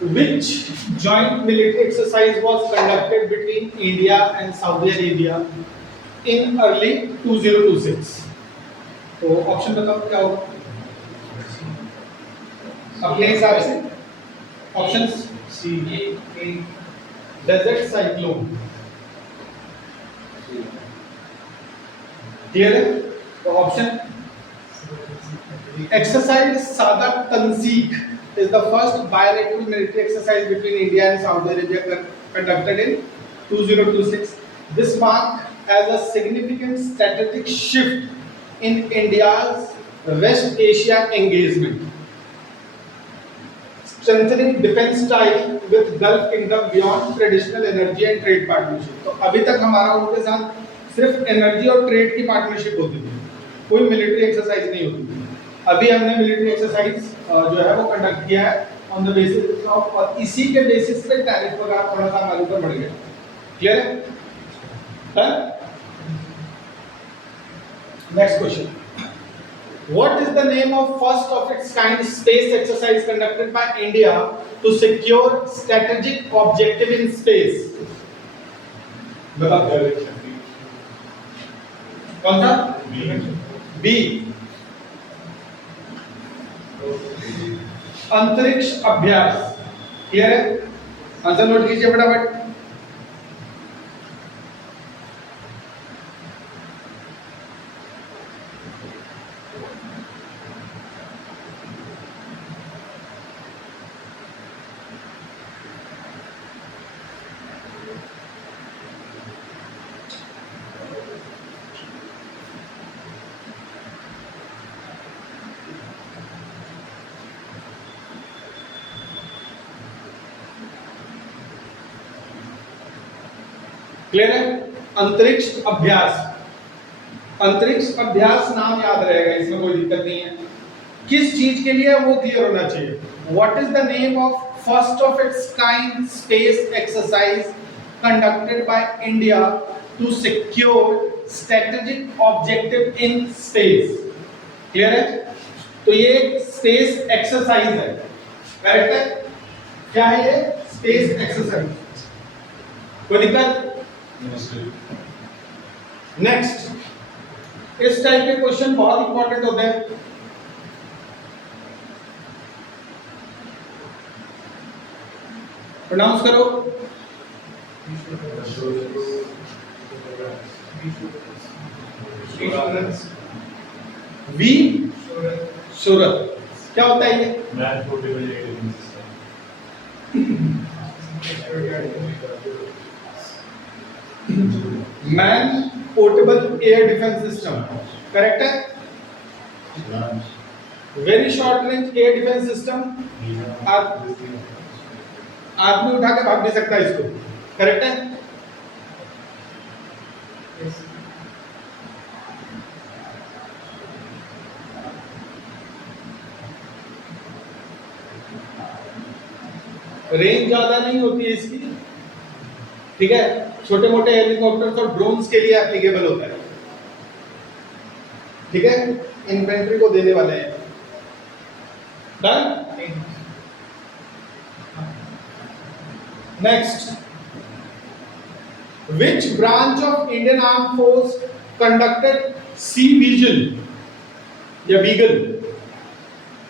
Which joint military exercise was conducted between India and Saudi Arabia in early 2026? तो option बताओ क्या होगा अपने हिसाब से। Options C desert cyclone, clear है। तो option exercise Sada Tanseeq is the first bilateral military exercise between India and Saudi Arabia conducted in 2026. This marked as a significant strategic shift in India's West Asia engagement, strengthening defense ties with Gulf Kingdom beyond traditional energy and trade partnership. तो अभी तक हमारा उनके साथ सिर्फ energy और trade की partnership होती थी, कोई मिलिट्री एक्सरसाइज नहीं होती थी। अभी हमने मिलिट्री एक्सरसाइज जो है वो कंडक्ट किया है ऑन द बेसिस ऑफ, और इसी के बेसिस पे टैरिफ वगैरह थोड़ा सा हमारे ऊपर बढ़ गया। क्लियर है? Next question, What is the name of first of its kind space exercise conducted by India to secure strategic objective in space? बताओ कौन सा? बी, अंतरिक्ष अभ्यास। क्लियर है? आंसर नोट कीजिए फटाफट। क्लियर है? अंतरिक्ष अभ्यास, अंतरिक्ष अभ्यास नाम याद रहेगा, इसमें कोई दिक्कत नहीं है। किस चीज के लिए वो क्लियर होना चाहिए। What is the name of first of its kind space exercise conducted by India to secure strategic objective in space. Clear है? तो ये स्पेस एक्सरसाइज है, करेक्ट है? क्या है ये? Space exercise. कोई दिक्कत? नेक्स्ट, इस टाइप के क्वेश्चन बहुत इंपॉर्टेंट होते हैं। प्रोनाउंस करो। वी सूरत, क्या होता है ये? Man portable air defence system, correct है? Very short range air defence system, आदमी उठा के भाग नहीं सकता इसको, करेक्ट है? रेंज ज्यादा नहीं होती है इसकी, ठीक है? छोटे मोटे हेलीकॉप्टर्स और ड्रोन्स के लिए एप्लीकेबल होता है, ठीक है? इन्फेंट्री को देने वाले हैं। Done? Next, which branch of Indian arm force conducted sea vision या बीगल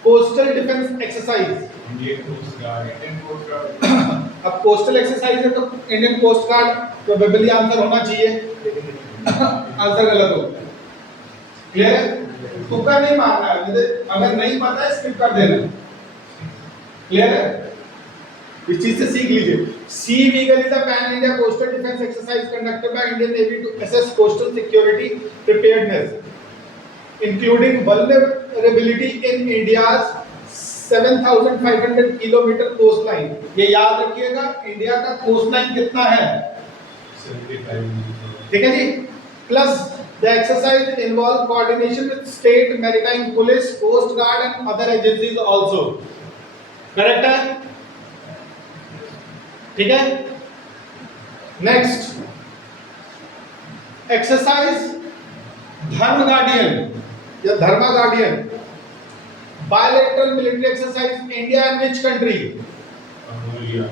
कोस्टल डिफेंस एक्सरसाइज? अब कोस्टल एक्सरसाइज है तो Indian coast guard probably answer होना चाहिए। आंसर गलत हो। क्लियर है? तुक्का नहीं मारना है, अगर नहीं पता है स्किप कर देना। क्लियर है? इस चीज से सीख लीजिए। Sea Vigil is a pan India coastal defence exercise conducted by Indian Navy to assess coastal security preparedness including vulnerability in India's 7,500 kilometre coast line. ये याद रखिएगा, इंडिया का कोस्ट लाइन कितना है? 75। ठीक है जी? Plus the exercise involve coordination with state maritime police, coast guard and other agencies also. Correct है? ठीक है? नेक्स्ट, एक्सरसाइज धर्म गार्डियन या Dharma guardian, bilateral military exercise India and which country? Mongolia,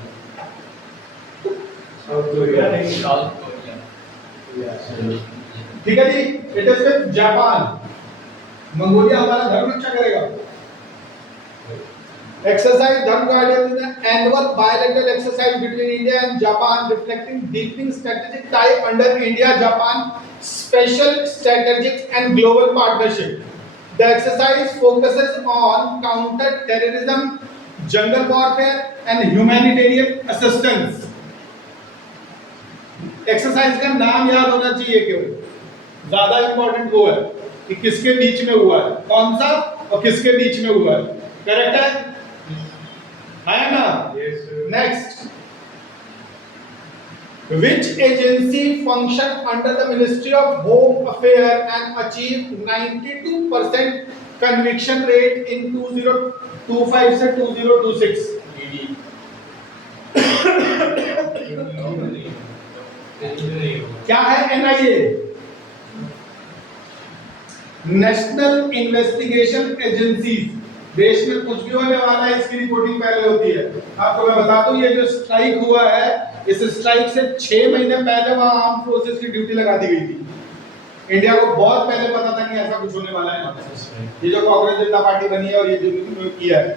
South Korea नहीं, साउथ कोरिया, ठीक है जी। It is with Japan. Mongolia हमारा धर्म रक्षा करेगा। Exercise Dharm Guardian is an annual bilateral exercise between India and Japan reflecting deepening strategic tie under India-Japan special strategic and global partnership. The exercise focuses on counter-terrorism, jungle warfare and humanitarian assistance. Exercise का नाम याद होना चाहिए क्यों? ज्यादा important वो है कि किसके बीच में हुआ है, कौन सा और किसके बीच में हुआ है। करेक्ट है ना? Yes, sir. Next, which agency function under the Ministry of Home Affairs and achieved 92% conviction rate in 2025 से 2026? ईडी, क्या है एनआईए? National investigation agency. देश में कुछ भी होने वाला है इसकी रिपोर्टिंग पहले होती है। आपको मैं बता दूं, ये जो स्ट्राइक हुआ है, इस स्ट्राइक से 6 महीने पहले वहां आर्म फोर्सेस की ड्यूटी लगा दी गई थी। इंडिया को बहुत पहले पता था कि ऐसा कुछ होने वाला है। ये जो कांग्रेस जनता पार्टी बनी है और ये जो किया है,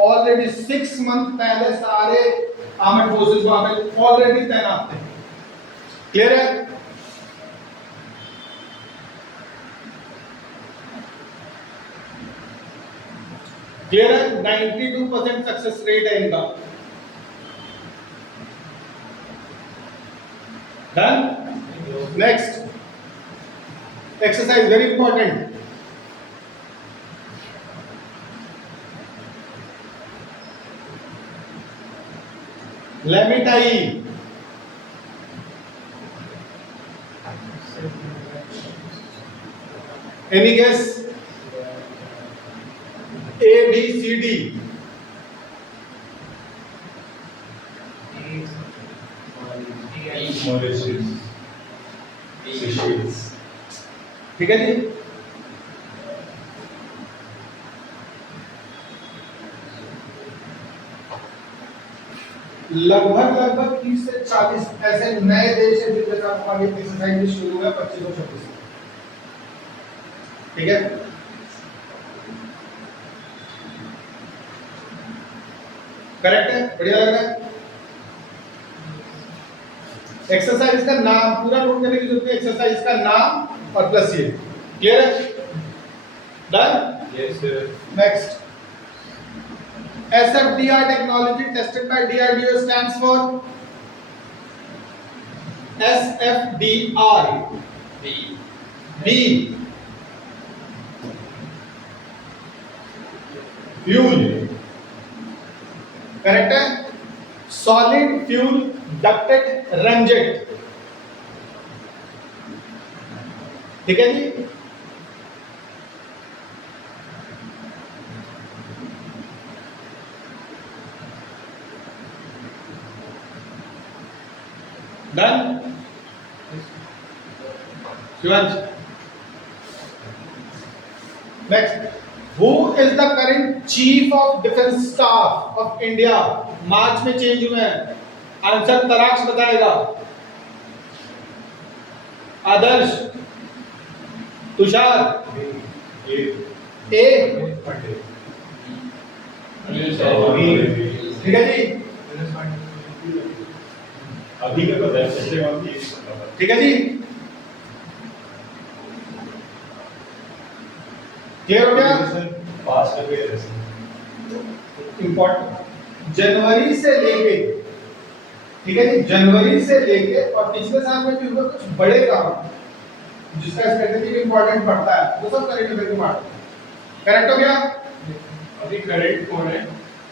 ऑलरेडी 6 मंथ पहले सारे आर्म फोर्सेस वहां पे ऑलरेडी तैनात थे। क्लियर है? क्लियर है? 92% सक्सेस रेट है इनका। Done. Next exercise, very important. Lamitiye. Any guess? A B C D। Mauritius, Seychelles. ठीक है जी। लगभग 30 से 40 ऐसे नए देश हैं जिनके साथ हमारी एक्सरसाइज शुरू हुआ 2526। ठीक है? करेक्ट है? बढ़िया लग रहा है। एक्सरसाइज का नाम पूरा नोट करने की जरूरत है। एक्सरसाइज का नाम और प्लस ये। क्लियर है? Done. Yes, sir. Next, SFDR technology tested by DRDO stands for SFDR। B, B, fuel. Correct है? Solid fuel ducted ramjet. ठीक है जी। Done. Shivansh, next, who is the current chief of defence staff of India? March में change हुए हैं। Answer तराक्ष बताएगा। आदर्श, तुषार, ए ए। Monday. ठीक है जी। अभी का पता है, पिछले बार भी यही पता था। ठीक है जी। क्लियर हो गया? पास कर गए ऐसे। इंपॉर्टेंट, जनवरी से लेके, ठीक है जी, जनवरी से लेके और पिछले साल में भी हुए कुछ बड़े काम जिसका स्ट्रेटेजिक इंपॉर्टेंट पड़ता है, वो सब करेंट अफेयर के पार्ट। करेक्ट हो गया? अभी करंट कौन है?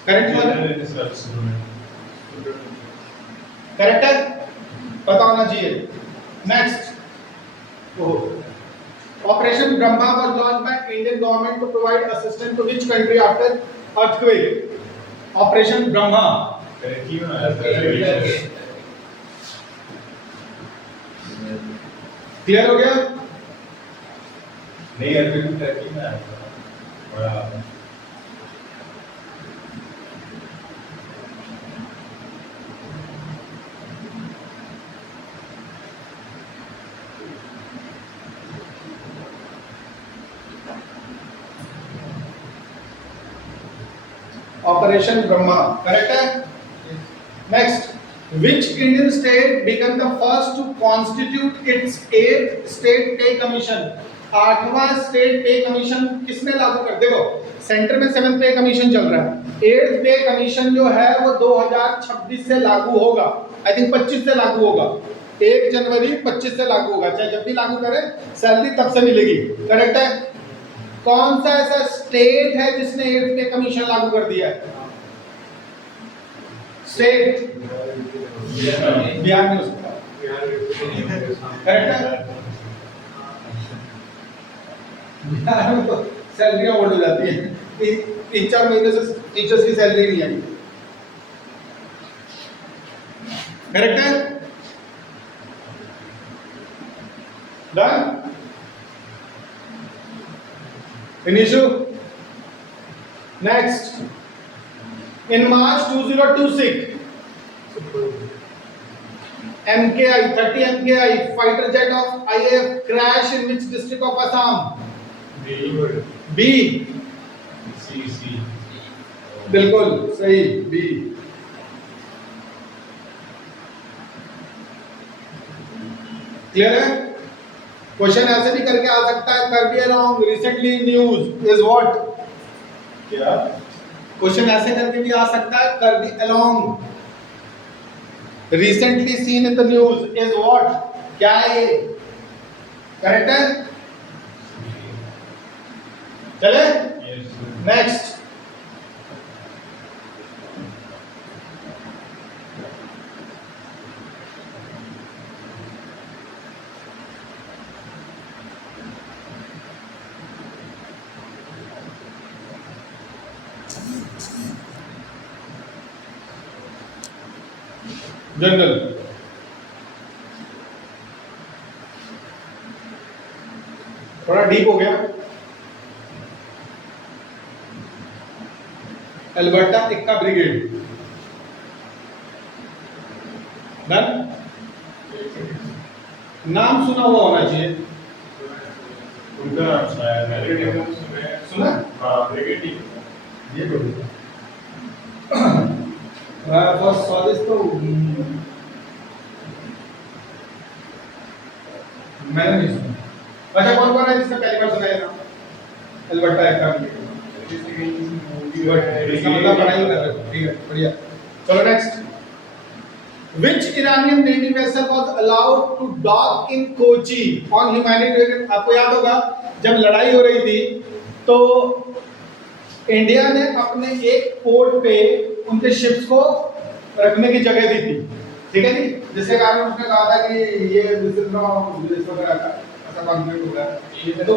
करेक्ट कौन है? जनरल रिसर्च करेक्ट है? पता होना चाहिए। Next, operation Brahma was launched by Indian government to provide assistance to which country after earthquake? Operation Brahma. Turkey में आया था। क्लियर हो गया? नहीं, अभी भी टर्की में आया था। बड़ा ऑपरेशन ब्रह्मा, करेक्ट है। Next, which Indian state became the first to constitute its 8th state pay commission? 8वां स्टेट पे कमीशन किसने लागू कर, देखो सेंटर में 7th पे कमीशन चल रहा है, 8th पे कमीशन जो है वो 2026 से लागू होगा, आई थिंक 25 से लागू होगा, 1 जनवरी 25 से लागू होगा, चाहे जब भी लागू करें सैलरी तब से मिलेगी, करेक्ट है। कौन सा ऐसा स्टेट है जिसने 8th पे कमीशन लागू कर दिया है? स्टेट बिहार में हो सकता है, करेक्ट है। बिहार में तो सैलरियां होल्ड हो जाती है, 3-4 महीने से टीचर्स की सैलरी नहीं आई, करेक्ट है। Done finish. Next, in March 2026 MKI 30 MKI fighter jet of IAF crash in which district of Assam? B, C बिल्कुल सही, B। क्लियर है। क्वेश्चन ऐसे भी करके आ सकता है, कर भी along recently news is what? क्या क्वेश्चन ऐसे करके भी आ सकता है, कर भी along recently seen in the news is what? क्या है? करेक्ट है। चले नेक्स्ट, जनरल। थोड़ा डीप हो गया। अल्बर्टा इक्का ब्रिगेड, डन। नाम सुना हुआ होना चाहिए, उनका नाम सुना है मैंने, सुना? हाँ ब्रिगेड ये बोलो फर्स्ट स्वादिष्ट तो मैंने नहीं सुना। अच्छा कौन कौन है जिसने पहली बार सुना है ना अल्बर्टा इक्का ब्रिगेड? इसका मतलब पढ़ाई कर रहे हो, ठीक है, बढ़िया। चलो next, which Iranian navy vessel was allowed to dock in Kochi on humanitarian? आपको याद होगा जब लड़ाई हो रही थी तो इंडिया ने अपने एक पोर्ट पे उनके शिप्स को रखने की जगह दी थी, ठीक है जी, जिसके कारण उसने कहा था कि ये विदेश वगैरह का ऐसा कॉन्फ्लिक्ट हो गया। तो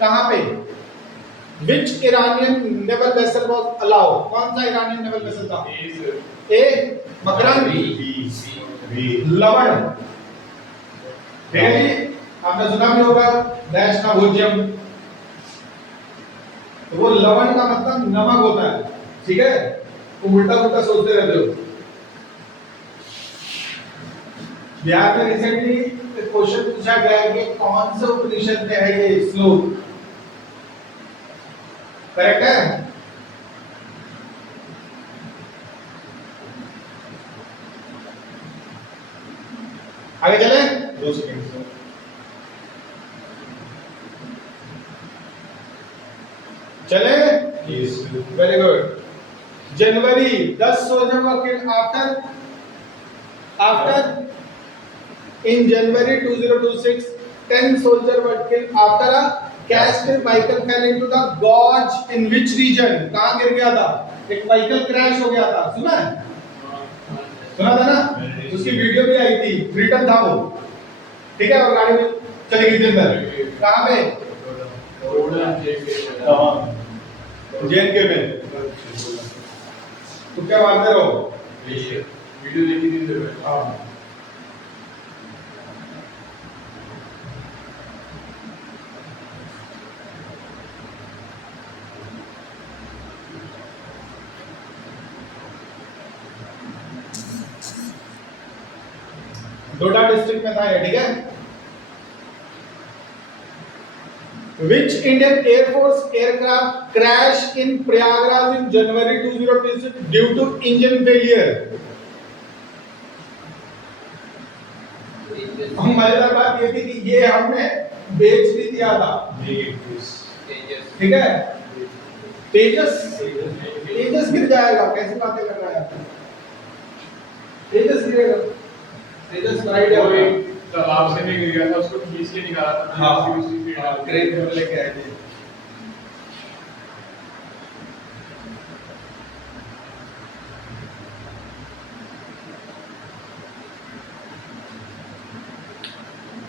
कहाँ पे which Iranian naval vessel was allowed? कौन सा ईरानियन नेवल वेसल था? ए मकरंद, बी लवण, ठीक है जी। आपने सुना भी होगा डैश ना भोज्यम, तो वो लवण का मतलब नमक होता है, ठीक है। तो उल्टा उल्टा सोचते रहते हो। बिहार में रिसेंटली क्वेश्चन पूछा गया है कि कौन से उपनिषद में है ये श्लोक, करेक्ट है। आगे चले, 2 सेकंड चले, very good. January 10 soldier were killed after in January 2026 10 soldiers were killed after a cast vehicle fell into the gorge in which region? कहाँ गिर गया था? एक व्हीकल क्रैश हो गया था, सुना है? सुना था ना? उसकी वीडियो भी आई थी, ब्रिटेन था वो, ठीक है, और गाड़ी में चली गई थी अंदर। कहाँ पे? जेएनके में। तो क्या मारते रहो? वीडियो देखी थी। हाँ, डोडा डिस्ट्रिक्ट में था ये, ठीक है। Which Indian Air Force aircraft crashed in Prayagraj in January 2026 due to engine failure? मजेदार बात ये थी कि ये हमने बेच भी दिया था, ठीक है। तेजस गिर जाएगा, कैसी बातें कर रहा है? तेजस गिरेगा, तेजस राइड है, तालाब से नहीं गिर गया था, उसको खींच के निकाला था। हाँ, क्रेन में लेके आए थे।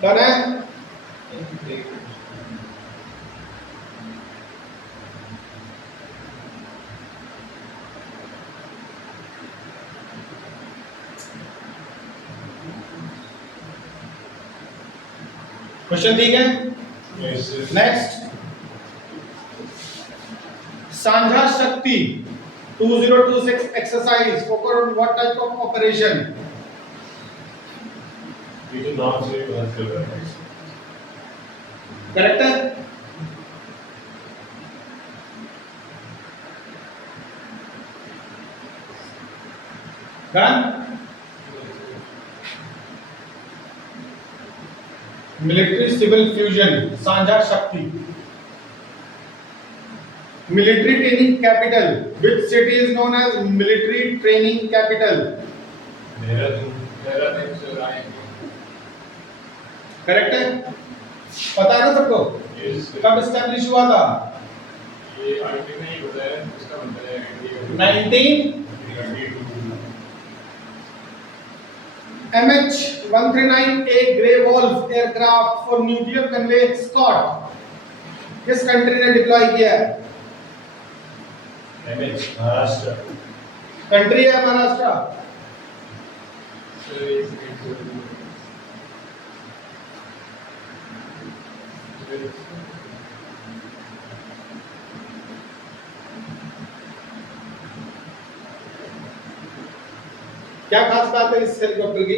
डन है? क्वेश्चन ठीक है? नेक्स्ट, सांझा शक्ति 2026 exercise focus on what type of operation? ये तो नाम से ही बात कर रहा है। करेक्ट है? डन? मिलिट्री सिविल फ्यूजन, सांझा शक्ति। Military training capital, which city is known as military training capital? Dehradun से आए। करेक्ट है? पता है ना सबको? कब एस्टैब्लिश हुआ था? ये आईटी में ही होता है, इसका बनता है 19 MH-139A Grey Wolf aircraft for nuclear convoy escort किस कंट्री ने डिप्लॉय किया है? एमएच महाराष्ट्र। कंट्री है महाराष्ट्र। क्या खास बात है इस हेलीकॉप्टर की?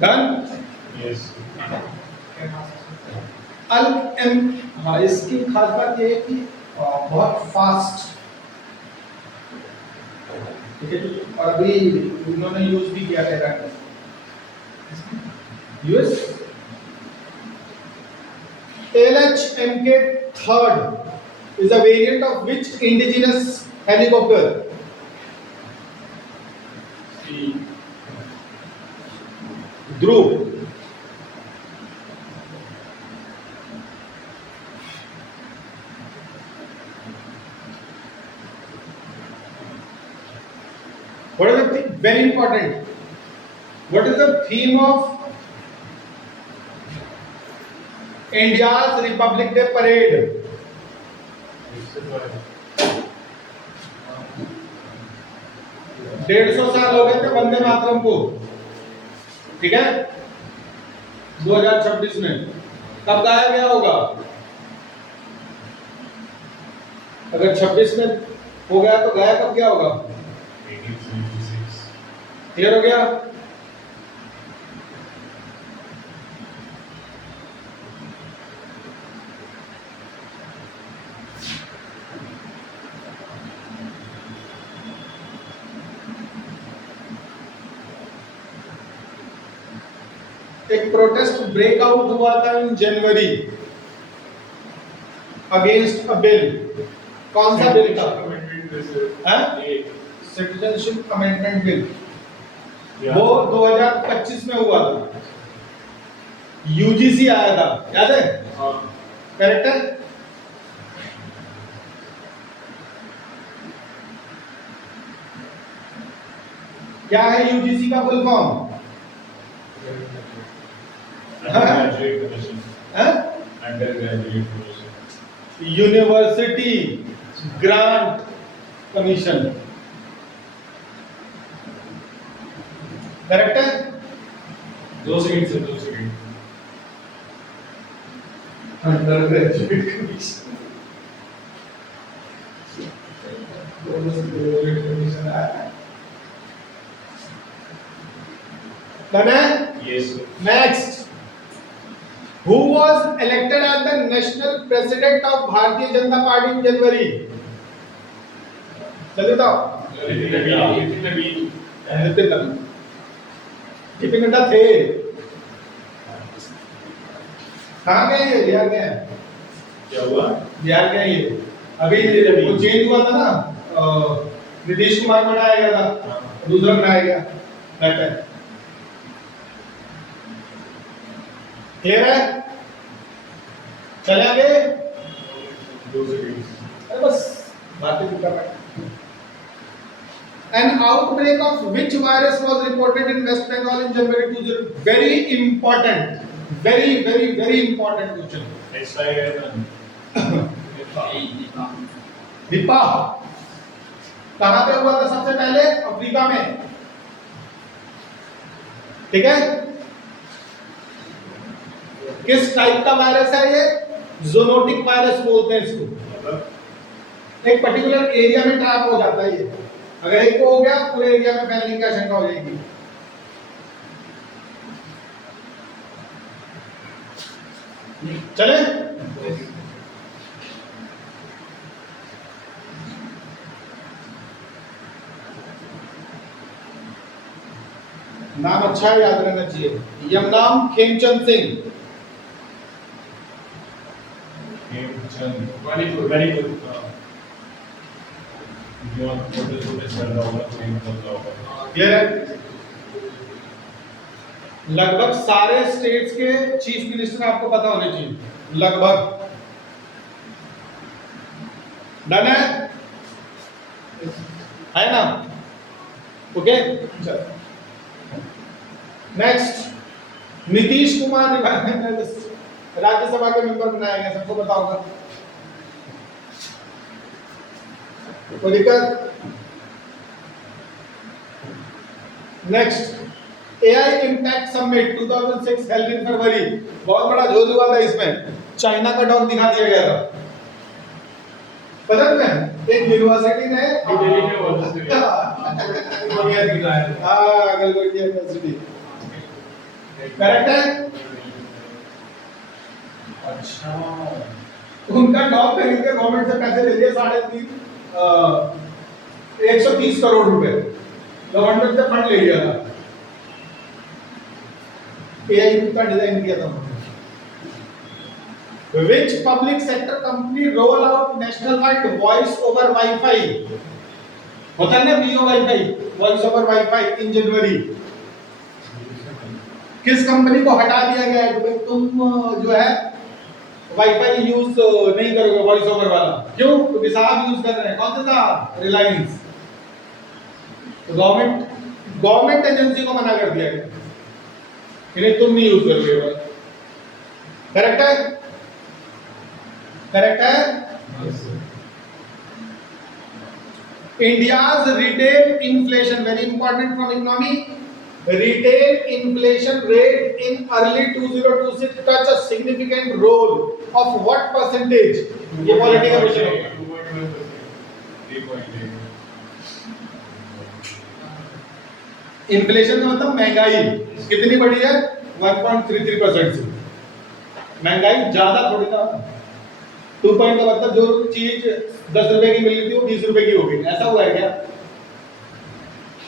डन? यस। हाँ, इसकी खास बात ये है कि बहुत फास्ट, ठीक है। और अभी उन्होंने यूज भी किया था US LHMK third is a variant of which indigenous helicopter? Dhruv. What is the very important? What is the theme of India's Republic Day parade? 150 साल हो गए थे वंदे मातरम को, ठीक है। 2026 में कब गाया गया होगा? अगर 26 में हो गया तो गाया कब गया होगा? क्लियर हो गया? एक प्रोटेस्ट ब्रेकआउट हुआ था इन जनवरी अगेंस्ट अ बिल। कौन सा बिल था? Citizenship amendment bill. वो 2025 में हुआ था, यूजीसी आया था, याद है? करेक्ट है? क्या है यूजीसी का full form? University grant commission. Correct है? 2 सेकंड से 2 second. Under graduate commission, graduate commission आया। Done है? Yes, sir. Next. Who was elected as the national president of Bharatiya Janata Party in January? जल्दी बताओ। नितिन नवीन। नितिन नवीन। JP Nadda थे। कहाँ गए ये? बिहार गए हैं। क्या हुआ? बिहार गए ये। अभी वो चेंज हुआ था ना, नीतीश कुमार बनाया गया था, दूसरा बनाया गया। That है। क्लियर है? चले आगे? 2 seconds. अरे बस बातें तो कर रहे हैं। An outbreak of which virus was reported in West Bengal in January 20? Very important, very important question. SIN. Nipah कहाँ पे हुआ था सबसे पहले? अफ्रीका में। ठीक है? किस टाइप का वायरस है ये? ज़ूनोटिक वायरस बोलते हैं इसको। एक पर्टिकुलर एरिया में ट्रैप हो जाता है ये। अगर एक को हो गया पूरे एरिया में फैलने की आशंका हो जाएगी। चले? नाम अच्छा है, याद रहना चाहिए। यम नाम खेमचंद सिंह। मणिपुर। जो छोटे-छोटे चल रहा होगा तो नहीं चल रहा होगा। क्लियर है? लगभग सारे स्टेट्स के चीफ मिनिस्टर आपको पता होने चाहिए, लगभग। डन है ना? Okay, next. नीतीश कुमार राज्यसभा के मेंबर बनाया गया, सबको पता होगा। कोई दिक्कत? Next, AI Impact Summit 2006 held in February. बहुत बड़ा जोर हुआ था इसमें, चाइना का डॉग दिखा दिया गया था। पता है? एक यूनिवर्सिटी ने दिल्ली में हुआ था। गलगोटिया यूनिवर्सिटी। करेक्ट है? अच्छा। उनका डॉग खरीद के गवर्नमेंट से पैसे ले लिए 130 करोड़ रुपए गवर्नमेंट से फंड ले लिया था। AI का डिजाइन किया था उन्होंने। Which public sector company roll out nationwide voice over Wi-Fi? होता है ना VoWiFi, voice over Wi-Fi in January। किस कंपनी को हटा दिया गया है कि तुम जो है वाईफाई यूज नहीं करोगे वॉइस ओवर वाला? क्यों? क्योंकि साहब यूज कर रहे हैं। कौन सा साहब? रिलायंस। तो गवर्नमेंट एजेंसी को मना कर दिया गया, इन्हें तुम नहीं यूज करोगे। करेक्ट है? करेक्ट है? India's retail inflation, very important from economy. Retail inflation rate in early 2026 touch a significant role of what percentage? ये पॉलिटी का क्वेश्चन होगा। 3.8। इन्फ्लेशन का मतलब महंगाई कितनी बढ़ी है? 1.33% से। महंगाई ज्यादा थोड़ी था। 2 पॉइंट का मतलब जो चीज 10 रुपए की मिल रही थी वो 20 रुपए की हो गई, ऐसा हुआ है क्या?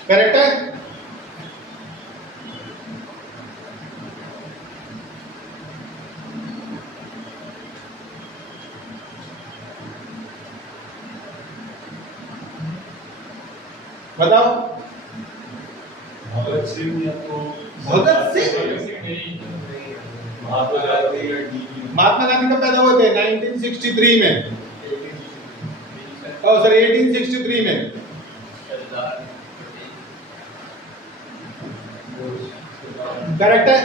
करेक्ट है? बताओ। भगत सिंह या तो भगत सिंह? नहीं, महात्मा गांधी या डी। महात्मा गांधी कब पैदा हुए थे? 1963 में। और सर 1863 में। करेक्ट है?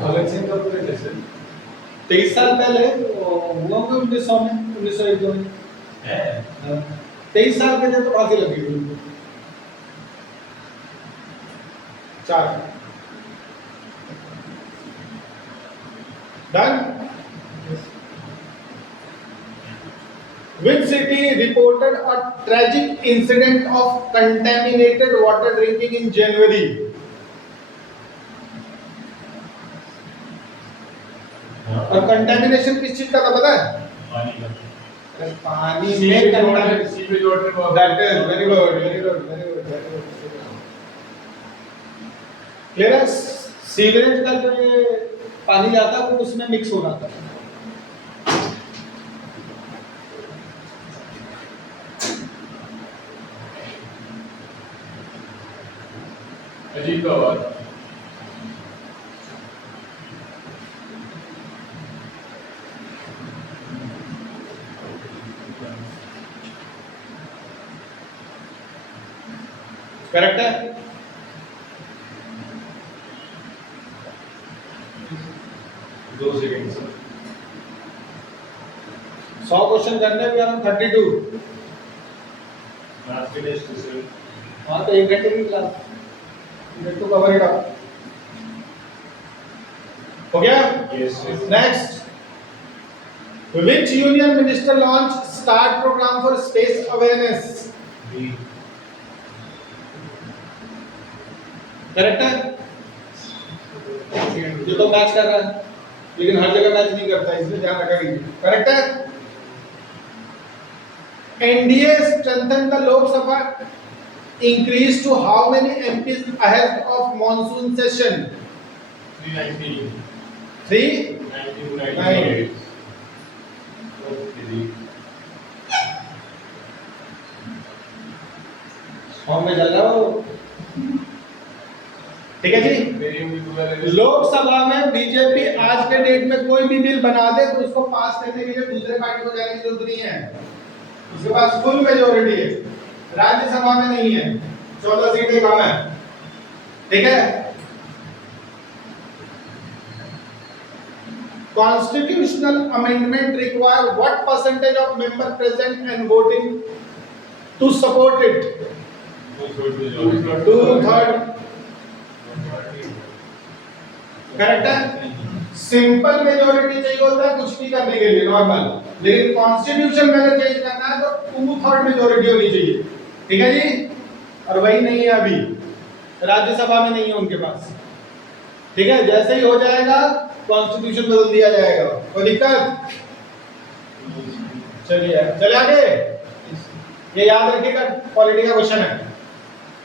भगत सिंह का पूरे कैसे 23 साल पहले हुआ होगा 1900 में, 1901 में है? 23 साल के थे तो फांसी लगी थी उनको। 4 done. Which city reported a tragic incident of contaminated water drinking in January? और कंटेमिनेशन किस चीज का था पता है? पानी का. अरे पानी में सीवेज कंटामिनेशन. वाटर का. That is very good, very good, very good, very good. Clear है? सीवरेज का जो ये पानी आता है वो उसमें मिक्स हो रहा था. अजीब का आवाज. करेक्ट है? दो सेकंड सर. 100 क्वेश्चन करने भी हम 32. मैथ के टेस्ट सर. हाँ तो 1 घंटे की class. Get to cover it up. हो गया? Yes sir. Next. Which union minister launched START program for space awareness? B. Correct है? ये तो मैच कर रहा है, लेकिन हर जगह मैच नहीं करता, इसलिए ध्यान रखा कीजिए. करेक्ट है? NDA strengthened the Lok Sabha increased to how many MPs ahead of monsoon session? 390. 3. 1998. Form में चल रहा हो. ठीक है जी. लोकसभा में बीजेपी आज के डेट में कोई भी बिल बना दे तो उसको पास करने के लिए दूसरे पार्टी को जाने की जरूरत नहीं है. उसके पास फुल मेजॉरिटी है. राज्यसभा में नहीं है, 14 सीटें कम है. ठीक है? Constitutional amendment require what percentage of member present and voting to support it? 2/3. Correct है? सिंपल मेजॉरिटी चाहिए होता है कुछ भी करने के लिए, नॉर्मल. लेकिन कॉन्स्टिट्यूशन में अगर चेंज करना है तो 2/3 मेजॉरिटी होनी चाहिए. ठीक है जी? और वही नहीं है अभी, राज्यसभा में नहीं है उनके पास. ठीक है? जैसे ही हो जाएगा कॉन्स्टिट्यूशन बदल दिया जाएगा. कोई दिक्कत? चलिए चले आगे. ये याद रखिएगा, पॉलिटी का क्वेश्चन है.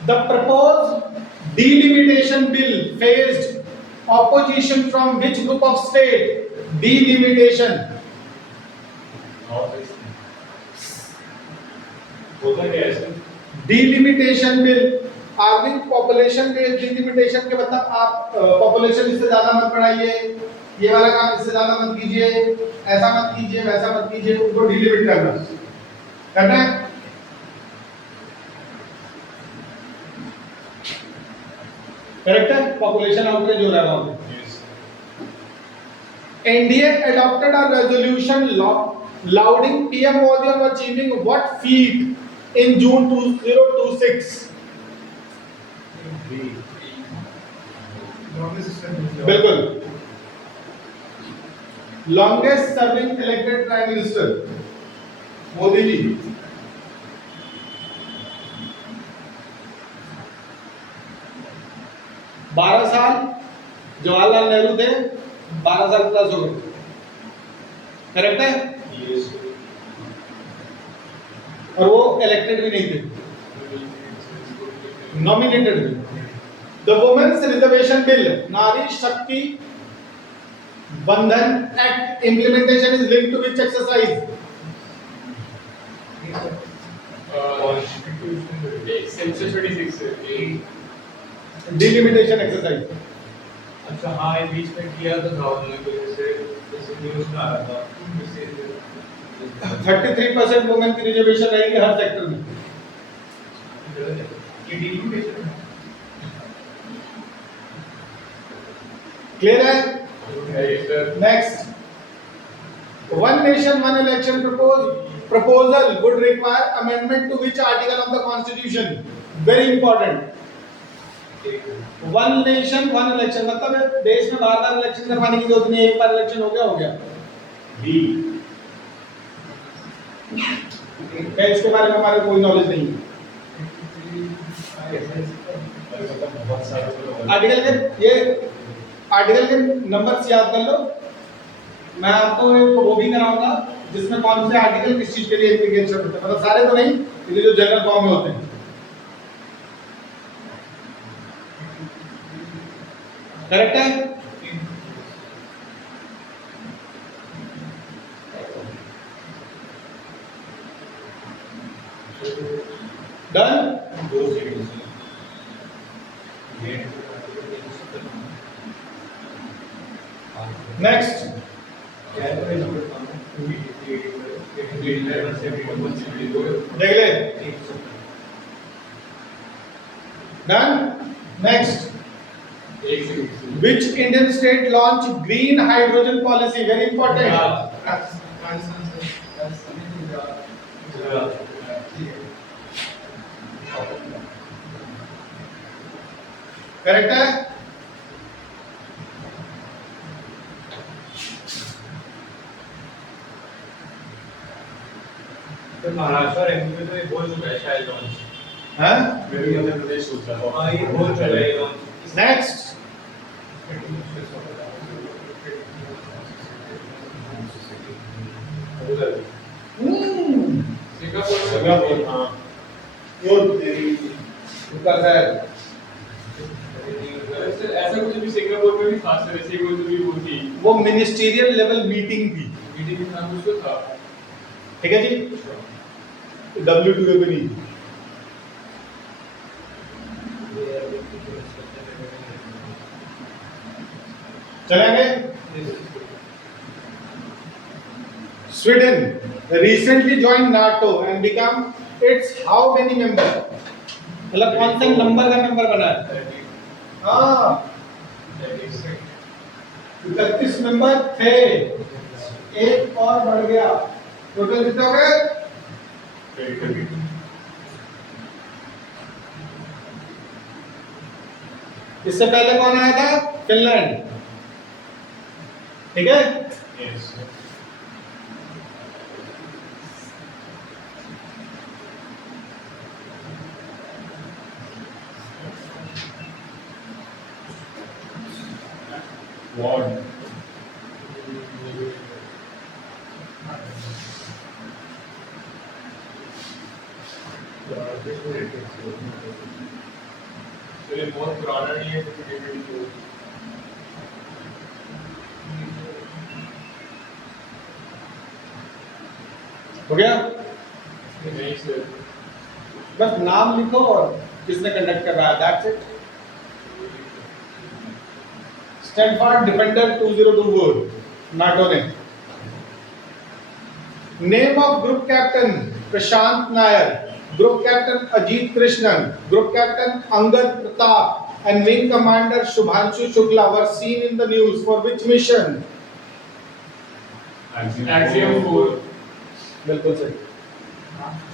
The proposed delimitation bill faced opposition from which group of state? Delimitation. होता क्या है sir? Delimitation bill. Arming population based delimitation के मतलब आप पॉपुलेशन इससे ज्यादा मत बढ़ाइए, ये वाला काम इससे ज्यादा मत कीजिए, ऐसा मत कीजिए, वैसा मत कीजिए, उनको डिलिमिट करना है. करेक्ट है? पॉपुलेशन आउटरेज हो रहा है वहां पे. NDA adopted a resolution lauding PM Modi on achieving what feat in June 2026? बिल्कुल. Longest serving elected prime minister Modi ji. बारह साल जवाहरलाल नेहरू थे, 12 साल प्लस हो गए. करेक्ट है? यस. और वो इलेक्टेड भी नहीं थे, नॉमिनेटेड थे. The women's reservation bill Nari Shakti Bandhan act implementation is linked to which exercise? Census 36 delimitation exercise. अच्छा हाँ, ये बीच में किया तो था उन्होंने, कोई जैसे न्यूज़ में आ रहा था. 33% वुमेन की रिजर्वेशन रहेगी हर सेक्टर में. ये डिलिमिटेशन क्लियर है? है sir. Next. One nation one election proposal would require amendment to which article of the constitution? Very important. One nation one election, मतलब देश में बार बार इलेक्शन करवाने की जरूरत नहीं है, एक बार इलेक्शन हो गया। बी क्या इसके बारे में हमारे कोई नॉलेज नहीं है। बहुत सारे आर्टिकल के ये आर्टिकल के नंबर याद कर लो, मैं आपको एक वो भी कराऊंगा जिसमें कौन से आर्टिकल किस चीज के लिए एप्लीकेशन होते हैं, मतलब सारे तो नहीं, ये जो जनरल फॉर्म में होते हैं। करेक्ट है? डन। दो सेकंड ये नेक्स्ट देख ले। Done. Next, which Indian state launched green hydrogen policy? Very important. Correct है? तो महाराष्ट्र और एमपी में तो ये हो चुका है शायद लॉन्च। हाँ? मेरे मध्य प्रदेश सोच रहा था। हाँ ये हो चुका है लॉन्च। नेक्स्ट, सिंगापुर हाँ ऐसा कुछ भी सिंगापुर में भी खास तरह से कोई तो भी वो थी, वो मिनिस्टीरियल लेवल मीटिंग थी, मीटिंग के नाम कुछ तो था। ठीक है जी, WTO पे नहीं। चलेंगे। Sweden recently joined NATO and become its how many member? मतलब कौन से नंबर का मेंबर बना है? हाँ, 31 मेंबर थे, एक और बढ़ गया, टोटल कितने हो गए? इससे पहले कौन आया था? फिनलैंड, ठीक है? यस वार्ड तो ये बहुत पुराना नहीं है, हो गया? नहीं सर बस नाम लिखो और किसने कंडक्ट कर रहा है, that's it. Steadfast Defender 2024 NATO ने। Name of group captain Prashant Nair, group captain Ajit Krishnan, group captain Angad Pratap and wing commander Shubhanshu Shukla were seen in the news for which mission? Axiom 4 बिल्कुल सही,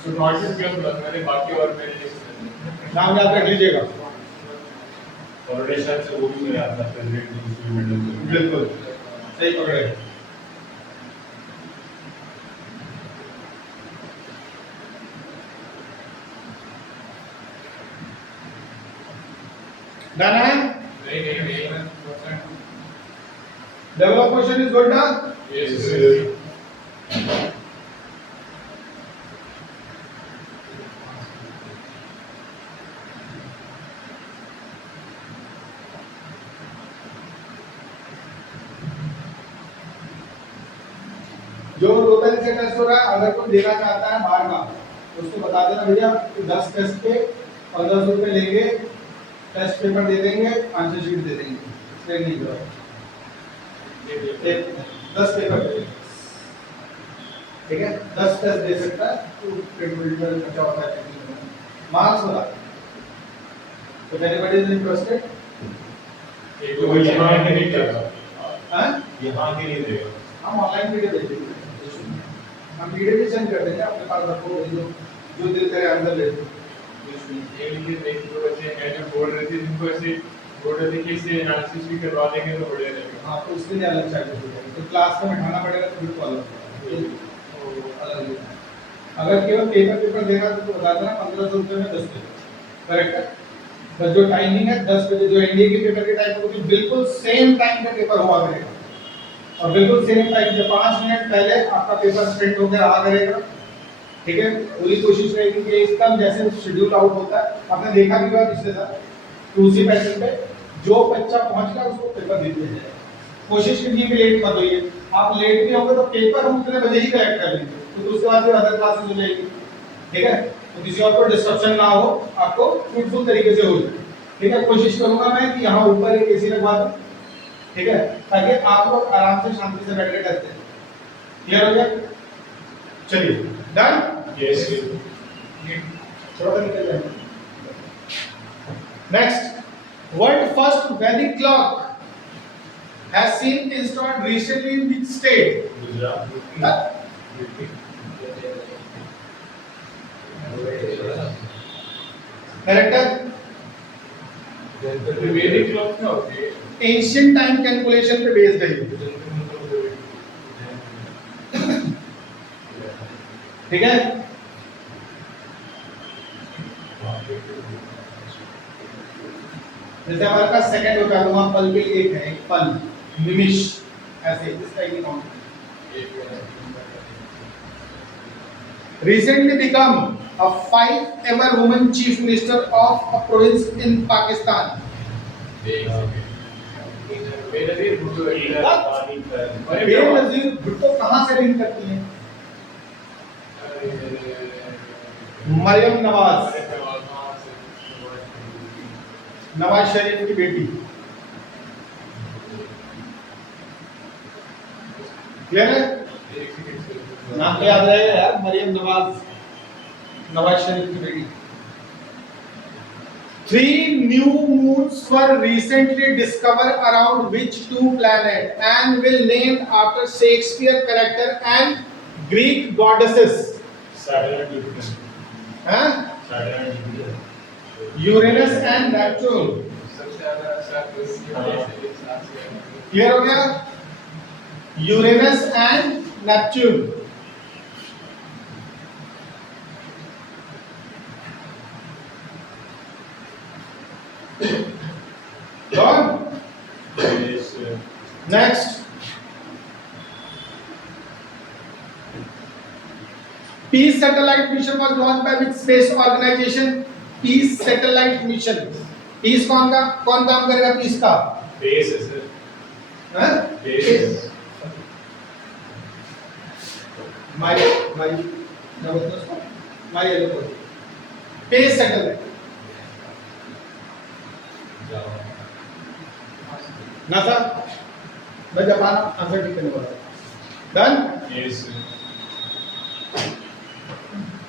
so not just plus plus मैंने बाकी और मेरे लिस्ट नाम याद रख लीजिएगा। और रशिया से वो भी मेरे आता है प्रेसिडेंट दूसरी मेडल बिल्कुल सही पकड़े। डन है? नहीं level of question is good ना? यस जो 2 तारीख से टेस्ट हो रहा है, अगर कोई देना चाहता है बाहर का तो उसको बता देना भैया, 10 टेस्ट पे 1500 रुपए लेंगे, टेस्ट पेपर दे देंगे, आंसर शीट दे देंगे, ट्रेनिंग करो, 10 पेपर, ठीक है? 10 टेस्ट दे सकता है तो पेपर में खर्चा होता है, मार्क्स वाला। तो एनीबॉडी इज इंटरेस्टेड? एक तो यहाँ के नहीं देगा, हां यहाँ के नहीं देगा, हम ऑनलाइन वीडियो भेज देंगे, हम वीडियो भी सेंड कर देंगे, अपने पास रखो, जो दिल करे आंसर ले लो। ये लिखे एक दो बच्चे हैं जो बोल रहे थे जिनको ऐसे बोल रहे थे कि इससे एनालिसिस भी करवा देंगे तो बढ़िया रहेगा। हाँ तो उसके लिए अलग चार्जेस हो जाएंगे, तो क्लास में बैठाना पड़ेगा तो फिर तो अलग होगा, अलग ही है। अगर केवल पेपर देगा तो बता देना 1500 रुपये में 10 पेपर, करेक्ट है। बस जो टाइमिंग है 10 बजे जो एनडीए के पेपर के टाइम होगी बिल्कुल सेम टाइम पे पेपर हुआ करेगा, और बिल्कुल सेम टाइम से 5 मिनट पहले आपका पेपर प्रिंट होकर आ करेगा, ठीक है। पूरी कोशिश रहेगी कि एकदम जैसे शेड्यूल आउट होता है, आपने देखा भी होगा पिछले साल, तो उसी पैटर्न पे जो बच्चा पहुंच गया उसको पेपर दे दिया जाएगा। कोशिश कीजिए कि लेट मत होइए, आप लेट भी होंगे तो पेपर हम उतने बजे ही कलेक्ट कर लेंगे, तो उसके बाद फिर अदर क्लासेस हो जाएगी, ठीक है। तो किसी और को डिस्ट्रप्शन ना हो, आपको फ्रूटफुल तरीके से हो जाए, ठीक है। कोशिश करूंगा मैं कि यहाँ ऊपर एक एसी लगवा दूं, ठीक है, ताकि आप लोग आराम से शांति से बैठ के करते हैं। क्लियर हो गया? चलिए डन। यस थोड़ा सा निकल जाए। नेक्स्ट, वर्ल्ड फर्स्ट वैदिक clock has seen installed recently in which state? Gujarat Correct है? वैदिक क्लॉक क्या होती है? Ancient time calculation पे based है ये, ठीक है। जैसे हमारे पास सेकंड होता है तो वहां पल के लिए एक है, एक पल, निमिष, ऐसे इस टाइप की count. Recently become a 5 ever woman chief minister of a province in Pakistan. Benazir Bhutto Benazir Bhutto कहाँ से लिंक करती हैं? मरियम नवाज, नवाज शरीफ की बेटी। क्लियर है? नाम तो याद रहेगा यार, मरियम नवाज, नवाज शरीफ की बेटी। 3 new moons were recently discovered around which 2 planets and will named after Shakespeare character and Greek goddesses. Saturn Jupiter. हाँ? Saturn Jupiter. Uranus and Neptune. Clear हो गया? Uranus and Neptune. Done? Yes. Next. Peace satellite mission was launched by which space organization? Peace satellite mission. Peace कौन काम करेगा peace का? Base है sir. हैं? Base. My क्या बोलते हैं उसको? My yellow. Space satellite. NASA, मैं जापान आंसर ठीक करने वाला हूँ। Done? Yes.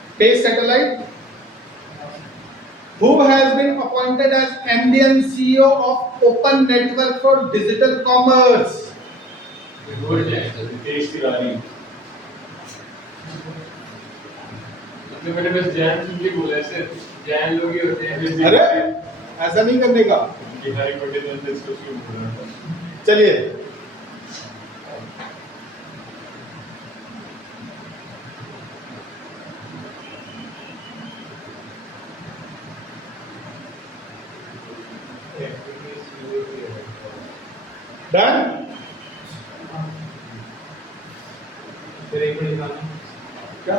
Space satellite. Who has been appointed as MD and CEO of Open Network for Digital Commerce? देश की रानी. तो मैंने बस जैन सिंपली बोला है सर. जैन लोग ही होते हैं. अरे ऐसा नहीं करने का। बिहारी पटेल ने इसको क्यों बोला? चलिए डन। फिर एक मिनट निकालना. क्या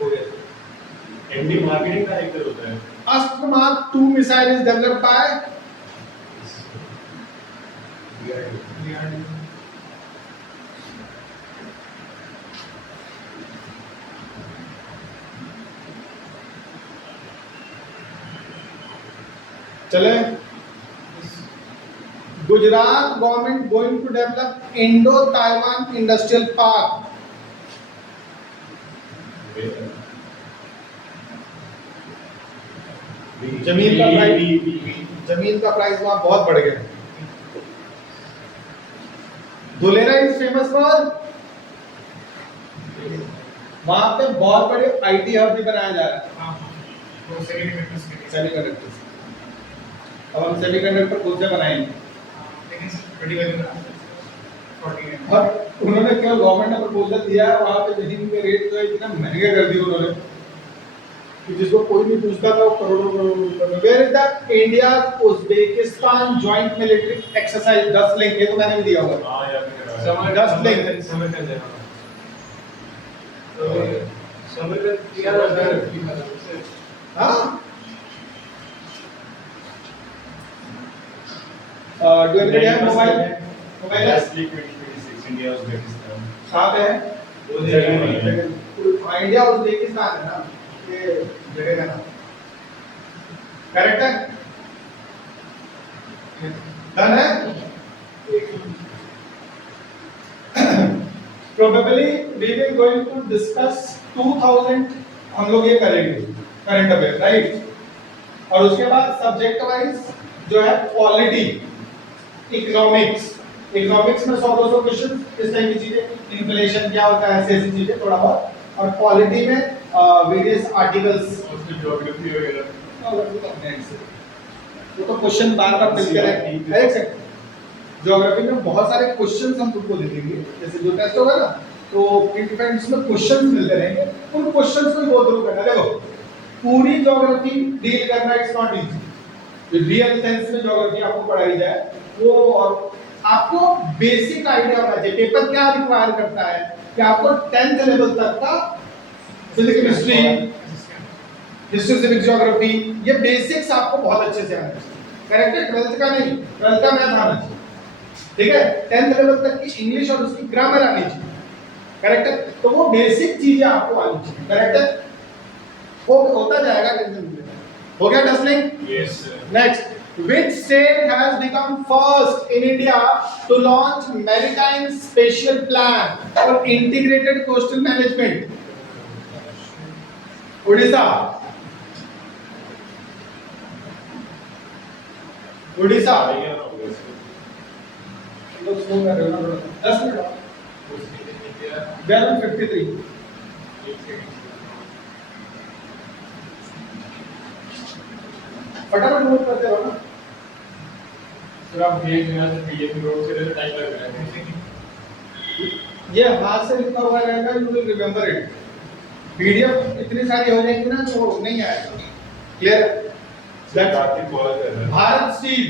हो गया. एमडी मार्केटिंग डायरेक्टर होता है. Astra Mark 2 missile is developed by चले। Gujarat government going to develop Indo Taiwan industrial park. जमीन का प्राइस वहां बहुत बढ़ गया। धुलेरा इज फेमस फॉर वहां पे बहुत बड़े आईटी हब भी बनाया जा रहा है, हाँ वो सेमीकंडक्टर्स के लिए सेमीकंडक्टर्स। अब हम सेमीकंडक्टर खुद से बनाएंगे, लेकिन बड़ी वैल्यू 40 और उन्होंने क्या गवर्नमेंट ने प्रपोजल दिया है, वहां पे जमीन के रेट जो है इतना महंगे कर दिए उन्होंने कि जिसको कोई नहीं पूछता था, वो करोड़ों करोड़ों रुपए में। Where is the India Uzbekistan joint military exercise? 10 link है तो मैंने भी दिया होगा। हाँ यार मैंने समर 10 लिंक समर कर देना तो समर कर दिया हाँ। Do everybody have mobile? Mobile last week 2026 India Uzbekistan कहाँ पे है? वो जगह नहीं है इंडिया उज्बेकिस्तान है ना, ये जगह का नाम करेक्ट है? डन है? Probably we will going to discuss 2000, हम लोग ये करेंगे करंट अफेयर, राइट? और उसके बाद सब्जेक्ट वाइज जो है पॉलिटी, इकोनॉमिक्स, इकोनॉमिक्स में 100-200 क्वेश्चन इस टाइप की चीजें, इन्फ्लेशन क्या होता है, ऐसी चीजें थोड़ा बहुत, और पॉलिटी में वेरियस आर्टिकल्स, उसकी ज्योग्राफी वगैरह वो तो क्वेश्चन बार-बार मिलते रहते हैं। एक सेकंड, ज्योग्राफी में बहुत सारे क्वेश्चंस हम तुमको दे देंगे, जैसे जो टेस्ट होगा ना तो डिफरेंट में क्वेश्चंस मिलते रहेंगे, उन क्वेश्चंस को ही गो थ्रू करना। देखो पूरी ज्योग्राफी डील करना it's not easy, real sense में ज्योग्राफी आपको पढ़ाई जाए वो, और आपको बेसिक आइडिया होना चाहिए। पेपर क्या रिक्वायर करता है कि आपको 10th लेवल तक का physical history, history civic geography, ये बेसिक्स आपको बहुत अच्छे से आना चाहिए। करेक्ट है? 12th का नहीं, 12th का मैथ आना चाहिए, ठीक है? 10th लेवल तक की इंग्लिश और उसकी ग्रामर आनी चाहिए, करेक्ट है? तो वो बेसिक चीजें आपको आनी चाहिए, करेक्ट है? होता जाएगा, टेंशन मत लेना। हो गया डस्लिंग? Yes sir next, which state has become first in India to launch maritime spatial plan for integrated coastal management? Orissa. Orissa. लोग सुन रहे हो ना? 10 मिनट 11:53। फटाफट नोट करते रहो ना। सर आप भेज देना सर पीडीएफ नोट से तो टाइम लग रहा है ये हाथ से लिखा हुआ रहेगा, you will remember it. PDF इतनी सारी हो जाएंगी ना तो नहीं आएगा। Clear? Bharat steel,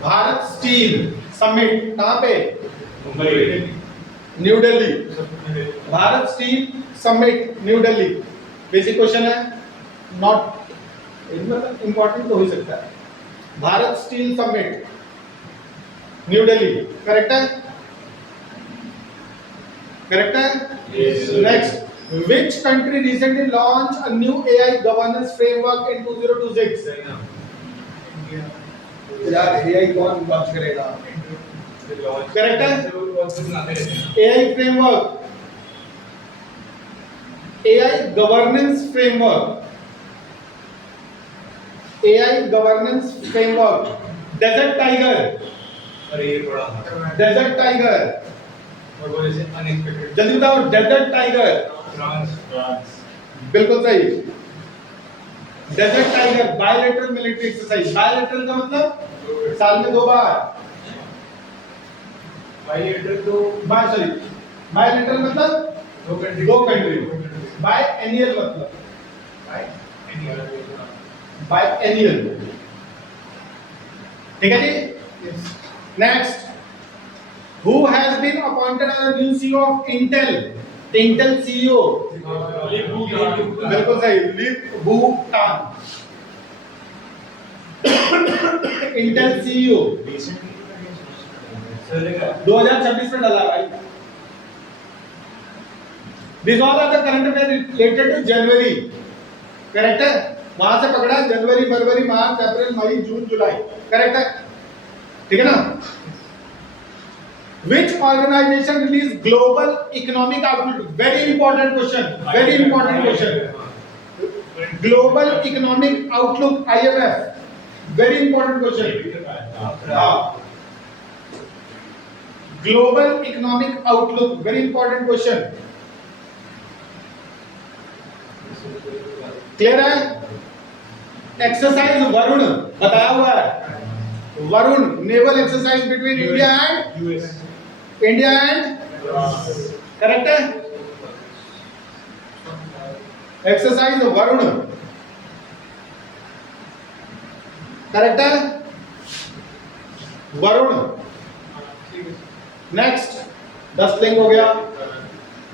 Bharat steel summit कहां पे? Mumbai, new Delhi. Bharat steel summit new Delhi. Basic question है, नॉट मतलब इंपॉर्टेंट तो हो ही सकता है। Bharat steel summit new Delhi, correct है? करेक्ट है? Yes, sir. Next, which country recently launched a new AI governance framework in 2026? यार AI कौन लॉन्च करेगा? करेक्ट है? AI framework, AI governance framework, AI governance framework. Desert tiger, अरे ये बड़ा था डेजर्ट टाइगर, और वो जैसे अनएक्सपेक्टेड जल्दी बताओ। डेजर्ट टाइगर, फ्रांस बिल्कुल सही। Desert tiger bilateral military exercise. Bilateral का मतलब साल में 2 बार। बायलैटरल तो बायलैटरल मतलब दो कंट्री। बाय एनियल मतलब बाय एनियल, ठीक है जी? Next, who has been appointed as the new CEO of Intel? Intel CEO, बिल्कुल सही, लिप भूटान। Intel CEO 2026 में डाला भाई। These all are the current affairs related to January, correct है? वहां से पकड़ा जनवरी, फरवरी, मार्च, अप्रैल, मई, जून, जुलाई, करेक्ट है? ठीक है ना? Which organization released global economic outlook? Very important question. Very important question. Global economic outlook, IMF. Very important question. हाँ. Global economic outlook, very important question. Clear है? एक्सरसाइज वरुण बताया हुआ है, Varun naval exercise between India and US, India and, correct है? Exercise Varun, correct है? Varun. Next 10 link हो गया।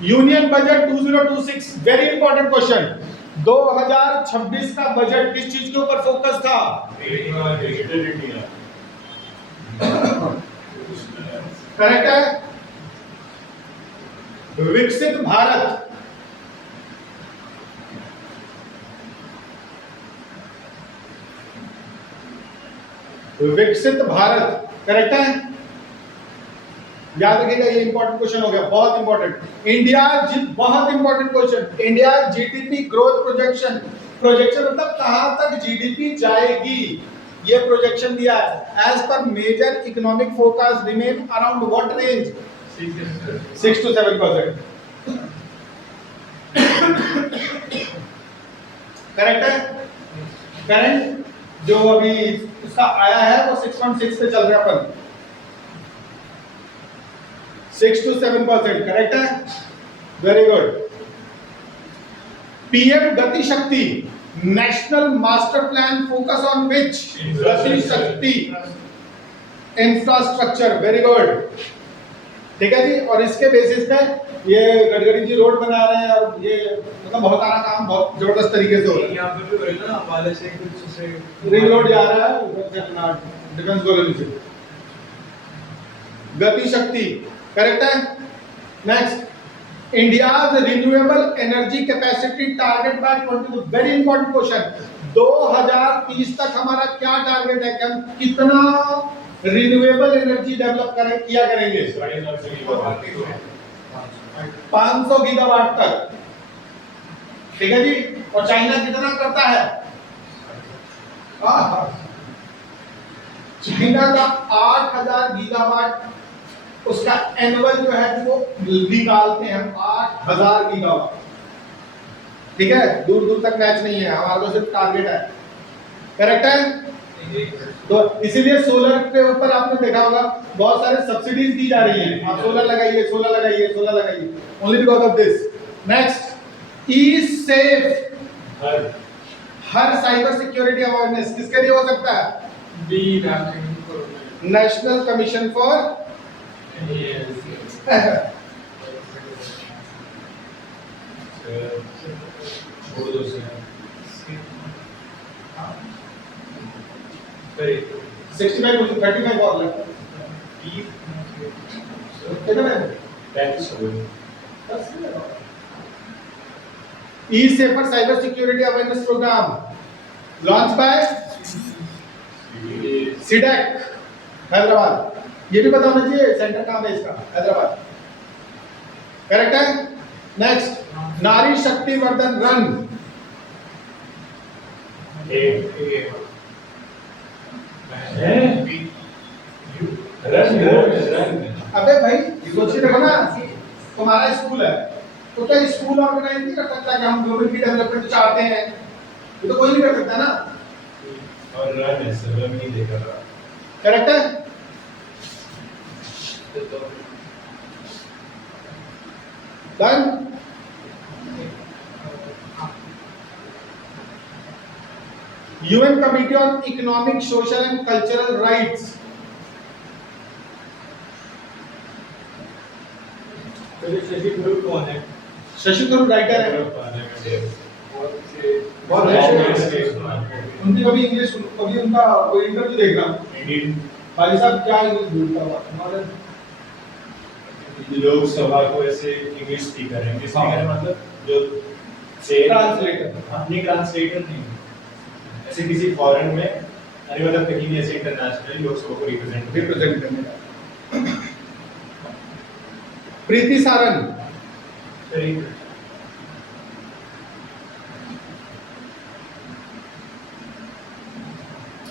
Union budget 2026, very important question. 2026 का बजट किस चीज के ऊपर फोकस था? डिजिटल इंडिया, करेक्ट है? विकसित भारत, विकसित भारत, करेक्ट है? याद रखिएगा, ये इंपॉर्टेंट क्वेश्चन हो गया, बहुत इंपॉर्टेंट। इंडिया, बहुत important question. India GDP growth projection, projection मतलब कहां तक जीडीपी जाएगी, ये प्रोजेक्शन दिया है। As per major economic forecast remain around what range? 6 to 7%, correct है? करंट जो अभी उसका आया है वो 6.6 पे चल रहा है अपन, 6 to 7%, करेक्ट है? Very good. पीएम गति शक्ति, national master plan focus on which? गति शक्ति इंफ्रास्ट्रक्चर, वेरी गुड। ठीक है जी। और इसके बेसिस पे ये गडकरी जी रोड बना रहे हैं, और ये मतलब बहुत सारा काम बहुत जबरदस्त तरीके से हो रहा है। यहाँ पे भी बोले ना वाले से कुछ से रिंग रोड जा रहा है उधर से अपना डिफेंस कॉलोनी से, गति शक्ति, करेक्ट है? Next, India's renewable energy capacity target by 20, very important question. 2030 तक हमारा क्या टारगेट है कि हम कितना रिन्यूएबल एनर्जी डेवलप किया करेंगे? 500 गीगावाट तक, ठीक है जी। और चाइना कितना करता है? चाइना का 8000 गीगावाट उसका एनुअल जो है वो निकालते हैं हम, 8000 गीगावाट, ठीक है? दूर दूर तक मैच नहीं है, हमारा तो सिर्फ टारगेट है, करेक्ट है? तो इसीलिए सोलर के ऊपर आपने देखा होगा बहुत सारे सब्सिडीज दी जा रही हैं, आप सोलर लगाइए, सोलर लगाइए, सोलर लगाइए, only because of this. Next, E safe, her cyber security awareness किसके लिए हो सकता है? नेशनल कमीशन फॉर छोड़ दो से 65 35 और लगता कितना है? E safer cyber security awareness programme launch by CDAC Hyderabad. ये भी पता होना चाहिए सेंटर कहां है इसका, हैदराबाद, करेक्ट है? नेक्स्ट, नारी शक्ति वर्धन रन, अबे भाई सोचिए, देखो ना, तुम्हारा स्कूल है तो क्या स्कूल ऑर्गेनाइज नहीं कर सकता कि हम ग्लोबल की डेवलपमेंट चाहते हैं? ये तो कोई नहीं कर सकता ना, और रन है, सब रन नहीं देगा, करेक्ट है? Done. UN committee on economic, social and cultural rights, Shashi Tharoor कौन है? शशि थरूर राइटर है, बहुत अच्छे, उनकी कभी इंग्लिश, कभी उनका कोई इंटरव्यू देख रहा हूं, भाई साहब क्या इंग्लिश बोलता हुआ हमारे लोकसभा को ऐसे इंग्लिश स्पीकर है, स्पीकर मतलब जो से ट्रांसलेटर, नहीं ट्रांसलेटर नहीं, ऐसे किसी फॉरेन में, अरे मतलब कहीं भी ऐसे इंटरनेशनल लोकसभा को रिप्रेजेंट करने का। प्रीति सारन,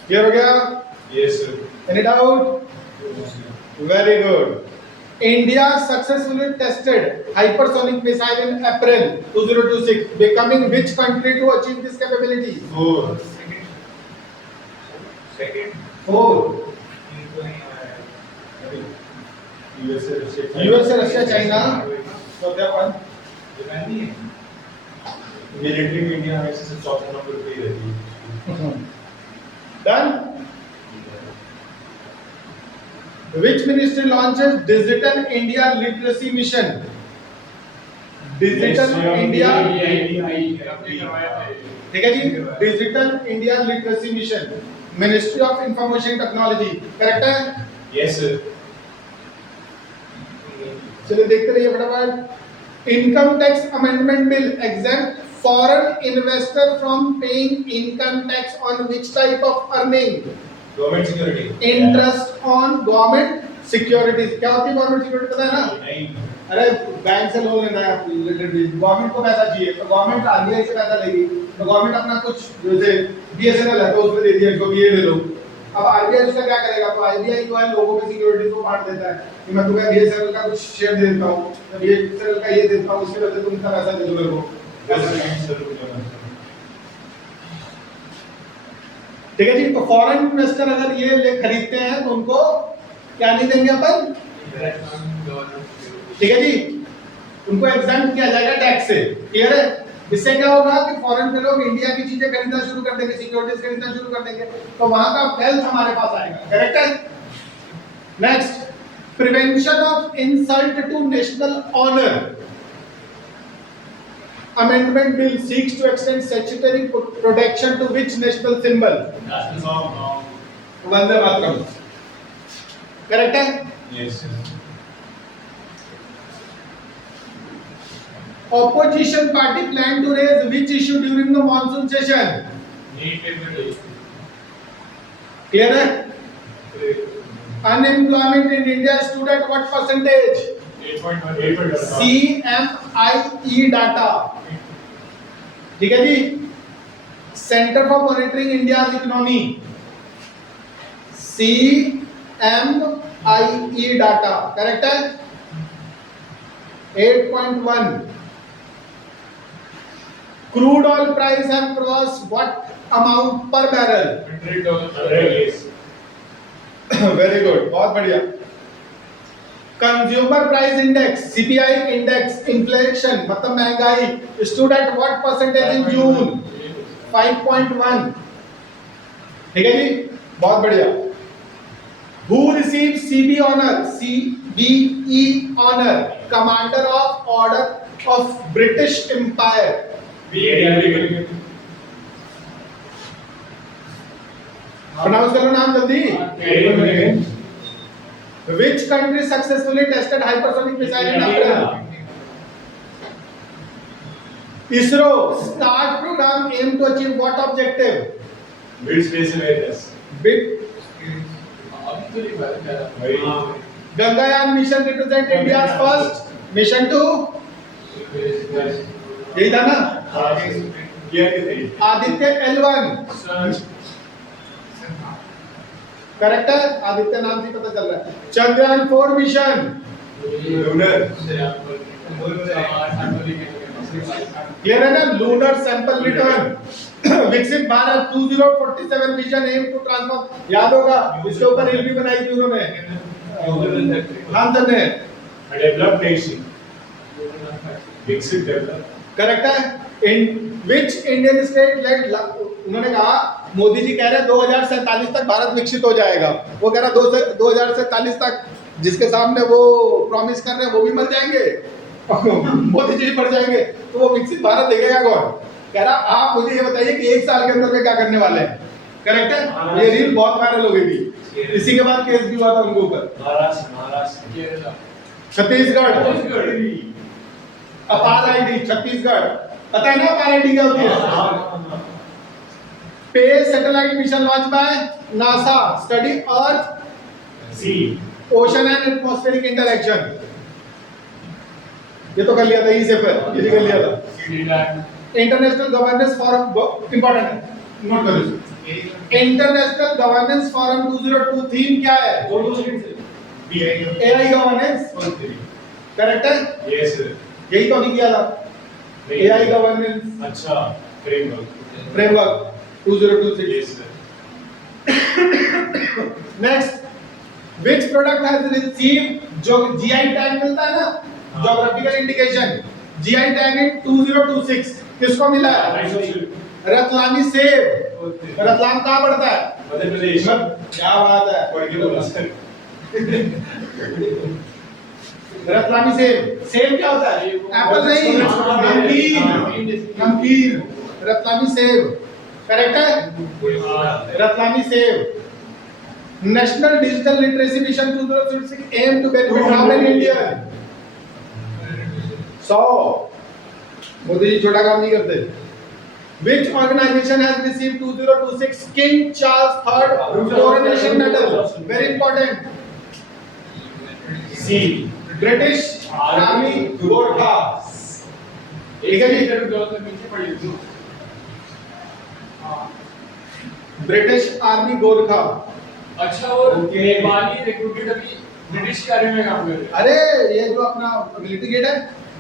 क्लियर हो गया? Yes any doubt? Very good. India successfully tested hypersonic missile in April 2026, becoming which country to achieve this capability? Four second Four. USA Russia USA, Russia, China. चौथा वन. जापानी है military में India हमेशा से चौथे number पे ही रहती है Done. Which ministry launches Digital India Literacy Mission? Digital India. अपने करवाया था ये। ठीक है जी. Digital India Literacy Mission. Ministry of Information Technology. Correct है? यस सर चलिए देखते रहिए फटाफट. Income tax amendment bill exempt foreign investor from paying income tax on which type of earning? Government security interest on government securities. क्या होती है government security पता है ना? नहीं अरे बैंक से लोन लेना है, गवर्नमेंट को पैसा चाहिए तो गवर्नमेंट आरबीआई से पैसा लेगी, तो गवर्नमेंट अपना कुछ जैसे बीएसएनएल है तो उसमें दे दिया इसको भी ये ले लो. अब आरबीआई उसका क्या करेगा? तो आरबीआई जो है लोगों की सिक्योरिटीज को बांट देता है कि मैं तुम्हें बीएसएनएल का कुछ शेयर दे देता हूँ, बीएसएनएल का ये देता हूँ, उसके वजह से तुम इतना पैसा दे दो मेरे को. ठीक है जी. तो फॉरेन इन्वेस्टर अगर ये ले खरीदते हैं तो उनको क्या नहीं देंगे अपन? ठीक है जी. उनको एग्जाम्प्ट किया जाएगा टैक्स से. क्लियर है? इससे क्या होगा कि फॉरेन के लोग इंडिया की चीजें खरीदना शुरू कर देंगे, सिक्योरिटीज खरीदना शुरू कर देंगे, तो वहां का वेल्थ हमारे पास आएगा. करेक्ट है? Next, prevention of insult to national honour. Amendment bill seeks to extend statutory protection to which national symbol? Vande Mataram. Correct है? Yes Opposition party plan to raise which issue during the monsoon session? Clear है? Unemployment in India stood at what percentage? 8.1 CMIE data. ठीक है जी. Centre for monitoring India economy, CMIE data. Correct है? 8.1. Crude oil price have cross what amount per barrel? $100 very good, बहुत बढ़िया. Consumer price index, CPI index, inflation मतलब महंगाई, stood at what percentage in June? 5.1. ठीक है जी, बहुत बढ़िया. Who receive CBE honour? CBE honour, commander of order of British Empire. Pronounce करो नाम जल्दी. Which country successfully tested hypersonic missile in April? ISRO start program aim to achieve what objective? Mid space awareness Gangayaan mission represent India's first mission to यही था ना? Aditya L1. Correct है? आदित्य नाम से पता चल रहा है. चंद्रयान 4 मिशन. लूनर क्लियर है ना? Lunar sample return. Viksit Bharat 2047 vision aim to transform. याद होगा इसके ऊपर रील भी बनाई थी उन्होंने, रामचंद्र ने. डेवलप्ड नेशन विकसित डेवलप. करेक्ट है? इन विच इंडियन स्टेट लेट, उन्होंने कहा मोदी जी कह रहे हैं 2047 तक भारत विकसित हो जाएगा, वो कह रहा 2047 तक जिसके सामने वो प्रॉमिस कर रहे हैं वो भी मर जाएंगे, मोदी जी मर जाएंगे, तो वो विकसित भारत देखेगा कौन? कह रहा आप मुझे ये बताइए कि एक साल के अंदर में क्या करने वाले हैं. करेक्ट है? ये रील बहुत वायरल हो गई थी. इसी के बाद केस भी हुआ था उनके ऊपर. महाराष्ट्र छत्तीसगढ़ अपार आईडी. छत्तीसगढ़ पता है ना अपार आईडी क्या होती है? Space satellite mission launched by NASA study Earth, C ocean and atmospheric interaction. ये तो कर लिया था इसी पर, ये भी कर लिया था. International Governance Forum important है, नोट कर लीजिए. International Governance Forum 2022 थीम क्या है? AI गवर्नेंस करेक्ट है, यस यही तो अभी किया था AI गवर्नेंस अच्छा framework framework 2026। Yes next, which product has received जो GI टैग मिलता है ना, geographical indication, GI tag in 2026 किसको मिला है? रतलामी सेब। रतलाम कहाँ पड़ता है? मध्य प्रदेश क्या बात है, पढ़ के बोला सर रतलामी सेब। सेब क्या होता है? एप्पल नहीं, नमकीन, नमकीन। रतलामी सेब करेक्ट है, Ratlami sev. National digital literacy mission 2026 aim to benefit how many Indian? 100। Modi ji छोटा काम नहीं करते। Which organization has received 2026 King Charles III coronation medal? Very important. C British Army Gorkha। ठीक है जी, ब्रिटिश आर्मी गोरखा। अच्छा, और नेपाली रिक्रूटेड अभी ब्रिटिश के आर्मी में काम कर रहे हैं। अरे ये जो अपना मिलिट्री गेट है,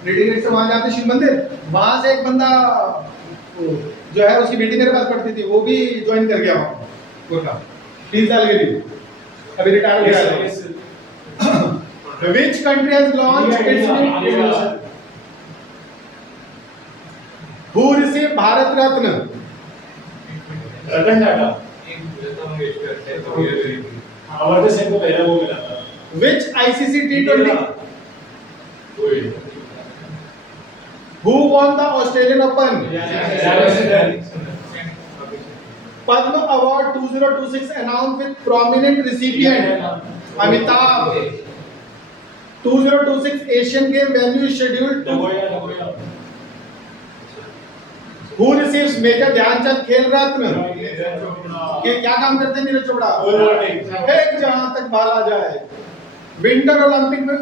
मिलिट्री गेट से वहां जाते शिव मंदिर, वहां से एक बंदा जो है उसकी बेटी मेरे पास पढ़ती थी, वो भी ज्वाइन कर गया वहां गोरखा, 3 साल के लिए, अभी रिटायर हो गया है। Which country has launched its who received Bharat Ratna? Ratan Tata Amartya Sen को पहला वो मिला था Which ICC T20 who won the Australian Open? Padma Award 2026 announced with prominent recipient Amitabh. 2026 Asian Game venue is scheduled to who receives Major Dhyanchand Khel Ratna? ये क्या काम करते हैं नीरज चोपड़ा? एक जहां तक बाला जाए। विंटर ओलंपिक में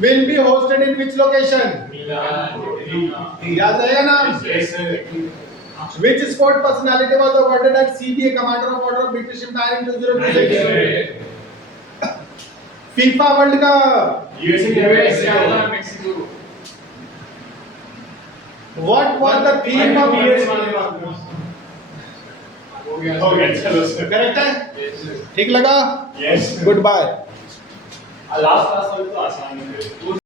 will be hosted in which location? याद रहेगा नाम? Which sport personality was awarded as CBA Commander of Order of British Empire in 2026? FIFA World Cup. Mexico. What was the theme of हो गया चलो sir correct है? ठीक लगा? Yes good bye. Last class वाले तो आसान है